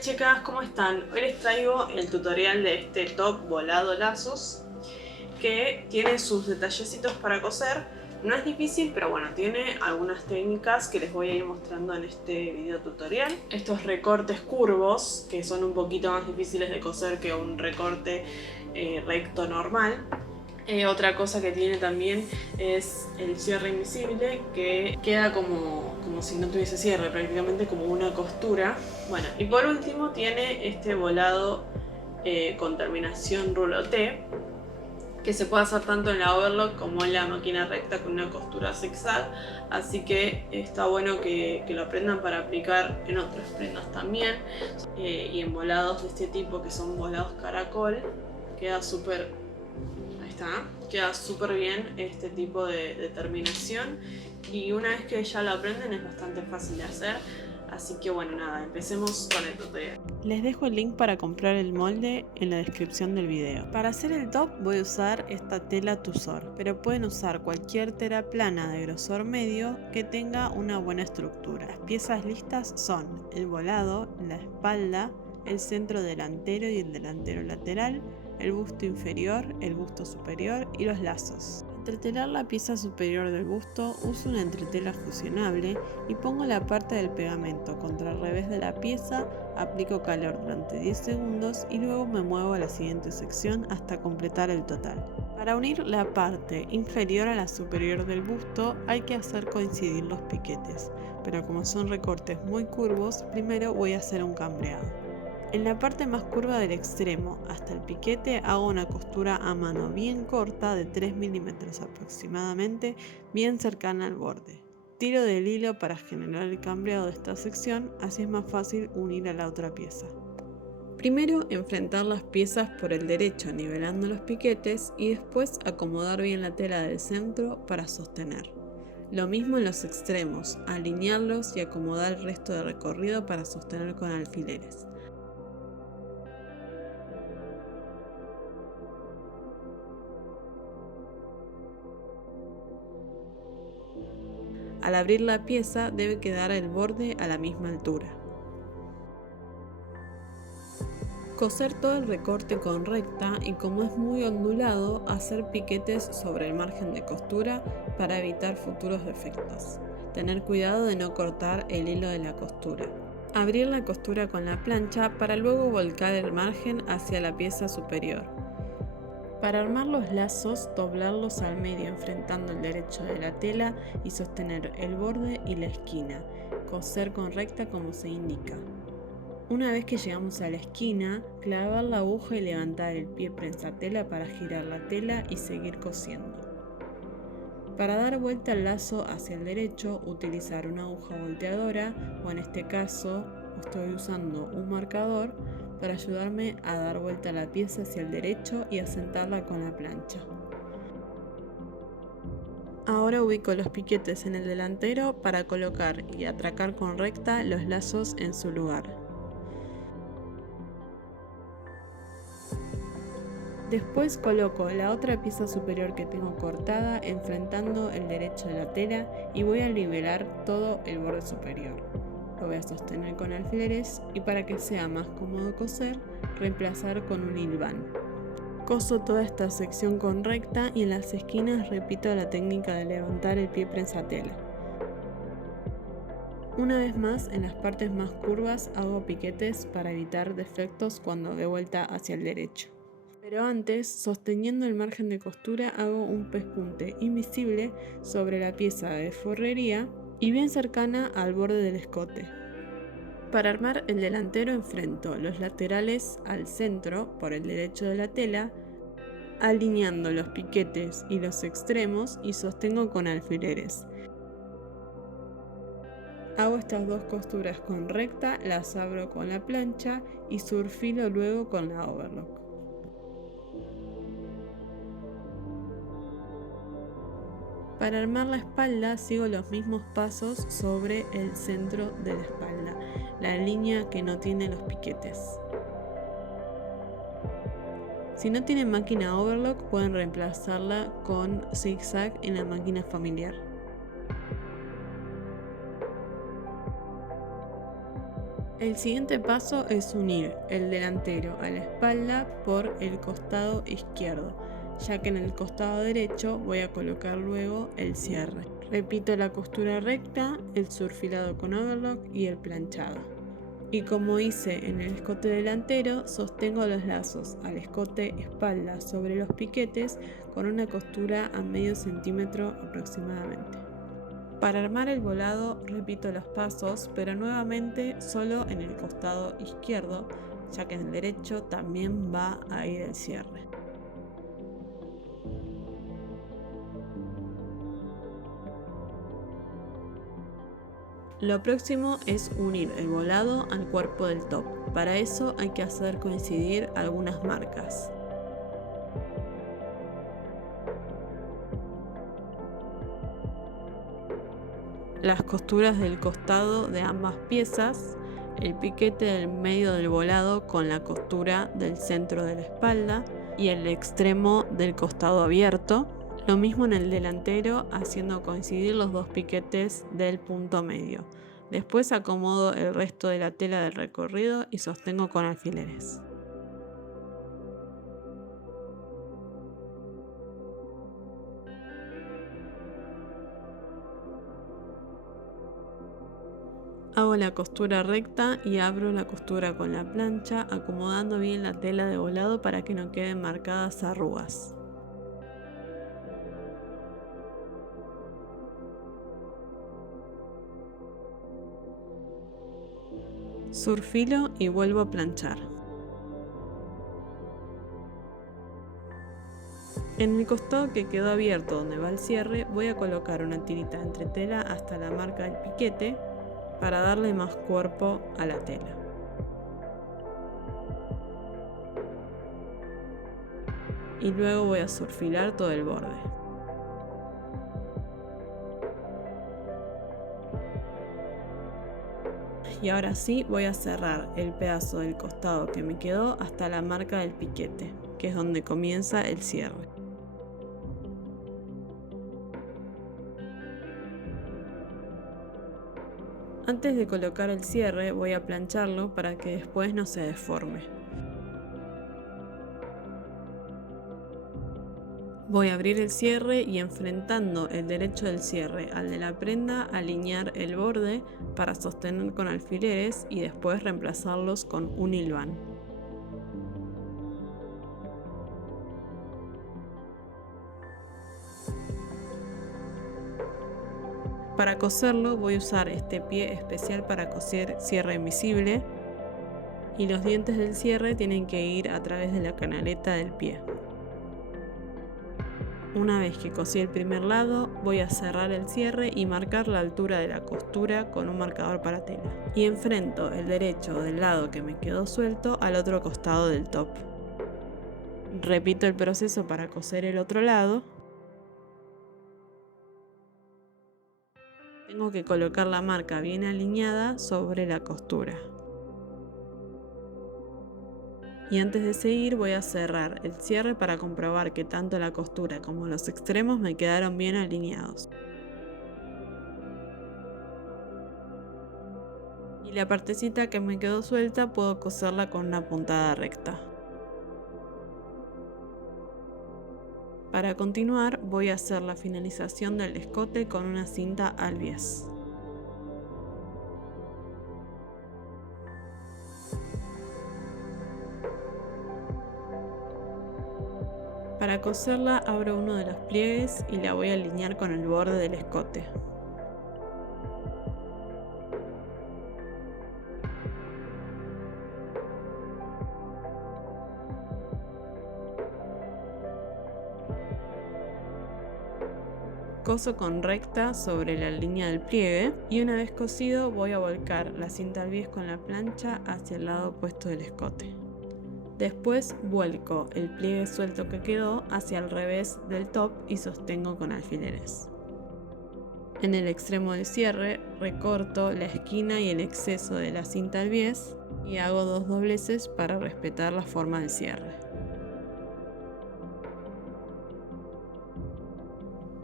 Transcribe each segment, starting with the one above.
Hola chicas, ¿cómo están? Hoy les traigo el tutorial de este top volado lazos que tiene sus detallecitos para coser. No es difícil, pero bueno, tiene algunas técnicas que les voy a ir mostrando en este video tutorial. Estos recortes curvos, que son un poquito más difíciles de coser que un recorte recto normal. Otra cosa que tiene también es el cierre invisible, que queda como si no tuviese cierre, prácticamente como una costura. Bueno, y por último tiene este volado con terminación rouloté, que se puede hacer tanto en la overlock como en la máquina recta con una costura zigzag, así que está bueno que lo aprendan para aplicar en otras prendas también. Y en volados de este tipo, que son volados caracol, queda súper... Queda súper bien este tipo de terminación, y una vez que ya lo aprenden es bastante fácil de hacer. Así que bueno, nada, empecemos con el tutorial. Les dejo el link para comprar el molde en la descripción del video. Para hacer el top voy a usar esta tela Tussor, pero pueden usar cualquier tela plana de grosor medio que tenga una buena estructura. Las piezas listas son el volado, la espalda, el centro delantero y el delantero lateral, el busto inferior, el busto superior y los lazos. Para entretelar la pieza superior del busto uso una entretela fusionable y pongo la parte del pegamento contra el revés de la pieza, aplico calor durante 10 segundos y luego me muevo a la siguiente sección hasta completar el total. Para unir la parte inferior a la superior del busto hay que hacer coincidir los piquetes, pero como son recortes muy curvos, primero voy a hacer un cambreado. En la parte más curva del extremo hasta el piquete hago una costura a mano bien corta de 3 milímetros aproximadamente, bien cercana al borde. Tiro del hilo para generar el cambreado de esta sección, así es más fácil unir a la otra pieza. Primero enfrentar las piezas por el derecho nivelando los piquetes y después acomodar bien la tela del centro para sostener. Lo mismo en los extremos, alinearlos y acomodar el resto del recorrido para sostener con alfileres. Al abrir la pieza debe quedar el borde a la misma altura. Coser todo el recorte con recta y, como es muy ondulado, hacer piquetes sobre el margen de costura para evitar futuros defectos. Tener cuidado de no cortar el hilo de la costura. Abrir la costura con la plancha para luego volcar el margen hacia la pieza superior. Para armar los lazos, doblarlos al medio enfrentando el derecho de la tela y sostener el borde y la esquina. Coser con recta como se indica. Una vez que llegamos a la esquina, clavar la aguja y levantar el pie prensatela para girar la tela y seguir cosiendo. Para dar vuelta el lazo hacia el derecho, utilizar una aguja volteadora, o en este caso estoy usando un marcador, para ayudarme a dar vuelta la pieza hacia el derecho y asentarla con la plancha. Ahora ubico los piquetes en el delantero para colocar y atracar con recta los lazos en su lugar. Después coloco la otra pieza superior que tengo cortada enfrentando el derecho de la tela y voy a nivelar todo el borde superior. Lo voy a sostener con alfileres y, para que sea más cómodo coser, reemplazar con un hilván. Coso toda esta sección con recta y en las esquinas repito la técnica de levantar el pie prensatela. Una vez más, en las partes más curvas hago piquetes para evitar defectos cuando dé vuelta hacia el derecho. Pero antes, sosteniendo el margen de costura, hago un pespunte invisible sobre la pieza de forrería y bien cercana al borde del escote. Para armar el delantero enfrento los laterales al centro por el derecho de la tela, alineando los piquetes y los extremos, y sostengo con alfileres. Hago estas dos costuras con recta, las abro con la plancha y surfilo luego con la overlock. Para armar la espalda sigo los mismos pasos sobre el centro de la espalda, la línea que no tiene los piquetes. Si no tienen máquina overlock, pueden reemplazarla con zigzag en la máquina familiar. El siguiente paso es unir el delantero a la espalda por el costado izquierdo, ya que en el costado derecho voy a colocar luego el cierre. Repito la costura recta, el surfilado con overlock y el planchado. Y como hice en el escote delantero, sostengo los lazos al escote espalda sobre los piquetes con una costura a medio centímetro aproximadamente. Para armar el volado repito los pasos, pero nuevamente solo en el costado izquierdo, ya que en el derecho también va a ir el cierre. Lo próximo es unir el volado al cuerpo del top. Para eso hay que hacer coincidir algunas marcas. Las costuras del costado de ambas piezas, el piquete del medio del volado con la costura del centro de la espalda y el extremo del costado abierto. Lo mismo en el delantero, haciendo coincidir los dos piquetes del punto medio. Después acomodo el resto de la tela del recorrido y sostengo con alfileres. Hago la costura recta y abro la costura con la plancha, acomodando bien la tela de volado para que no queden marcadas arrugas. Surfilo y vuelvo a planchar. En el costado que quedó abierto donde va el cierre, voy a colocar una tirita entre tela hasta la marca del piquete para darle más cuerpo a la tela. Y luego voy a surfilar todo el borde. Y ahora sí voy a cerrar el pedazo del costado que me quedó hasta la marca del piquete, que es donde comienza el cierre. Antes de colocar el cierre voy a plancharlo para que después no se deforme. Voy a abrir el cierre y enfrentando el derecho del cierre al de la prenda, alinear el borde para sostener con alfileres y después reemplazarlos con un hilván. Para coserlo voy a usar este pie especial para coser cierre invisible y los dientes del cierre tienen que ir a través de la canaleta del pie. Una vez que cosí el primer lado, voy a cerrar el cierre y marcar la altura de la costura con un marcador para tela. Y enfrento el derecho del lado que me quedó suelto al otro costado del top. Repito el proceso para coser el otro lado. Tengo que colocar la marca bien alineada sobre la costura. Y antes de seguir voy a cerrar el cierre para comprobar que tanto la costura como los extremos me quedaron bien alineados. Y la partecita que me quedó suelta puedo coserla con una puntada recta. Para continuar voy a hacer la finalización del escote con una cinta al bies. Para coserla abro uno de los pliegues y la voy a alinear con el borde del escote. Coso con recta sobre la línea del pliegue y una vez cosido voy a volcar la cinta al bies con la plancha hacia el lado opuesto del escote. Después vuelco el pliegue suelto que quedó hacia el revés del top y sostengo con alfileres. En el extremo del cierre recorto la esquina y el exceso de la cinta al bies y hago 2 dobleces para respetar la forma del cierre.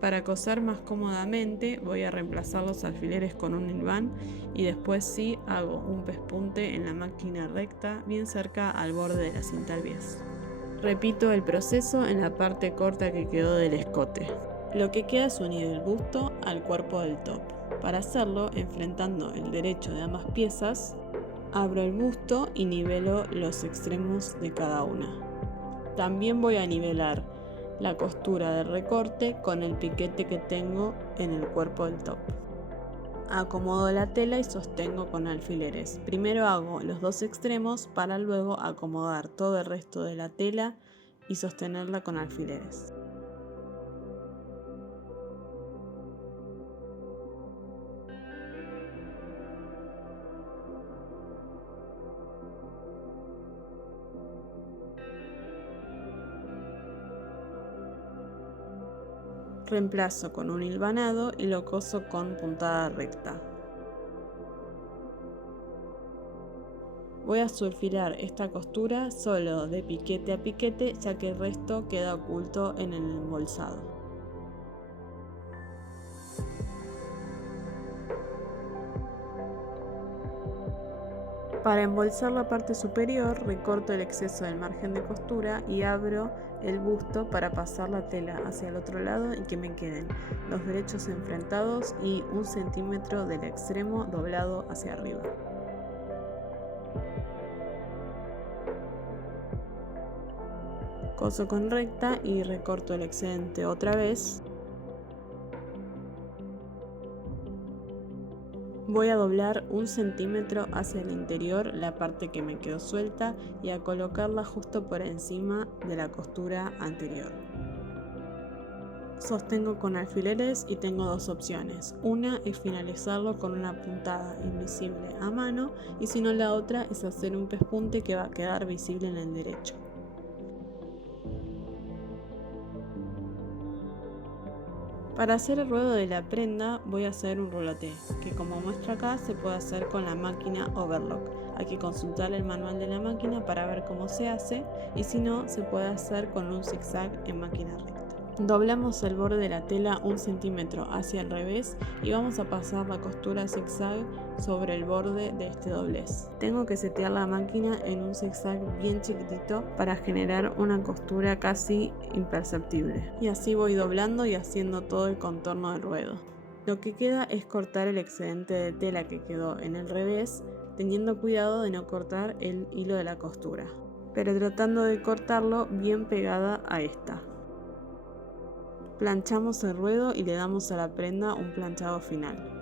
Para coser más cómodamente voy a reemplazar los alfileres con un hilván y después sí hago un pespunte en la máquina recta bien cerca al borde de la cinta al bies. Repito el proceso en la parte corta que quedó del escote. Lo que queda es unir el busto al cuerpo del top. Para hacerlo, enfrentando el derecho de ambas piezas, abro el busto y nivelo los extremos de cada una. También voy a nivelar la costura del recorte con el piquete que tengo en el cuerpo del top. Acomodo la tela y sostengo con alfileres. Primero hago los dos extremos para luego acomodar todo el resto de la tela y sostenerla con alfileres. Reemplazo con un hilvanado y lo coso con puntada recta. Voy a sulfirar esta costura solo de piquete a piquete, ya que el resto queda oculto en el embolsado. Para embolsar la parte superior, recorto el exceso del margen de costura y abro el busto para pasar la tela hacia el otro lado y que me queden los derechos enfrentados y 1 centímetro del extremo doblado hacia arriba. Coso con recta y recorto el excedente otra vez. Voy a doblar 1 centímetro hacia el interior la parte que me quedó suelta y a colocarla justo por encima de la costura anterior. Sostengo con alfileres y tengo dos opciones. Una es finalizarlo con una puntada invisible a mano y si no, la otra es hacer un pespunte que va a quedar visible en el derecho. Para hacer el ruedo de la prenda voy a hacer un roulotte, que como muestra acá se puede hacer con la máquina overlock. Hay que consultar el manual de la máquina para ver cómo se hace y si no, se puede hacer con un zigzag en máquina recta. Doblamos el borde de la tela 1 centímetro hacia el revés y vamos a pasar la costura zigzag sobre el borde de este doblez. Tengo que setear la máquina en un zigzag bien chiquitito para generar una costura casi imperceptible. Y así voy doblando y haciendo todo el contorno del ruedo. Lo que queda es cortar el excedente de tela que quedó en el revés, teniendo cuidado de no cortar el hilo de la costura, pero tratando de cortarlo bien pegada a esta. Planchamos el ruedo y le damos a la prenda un planchado final.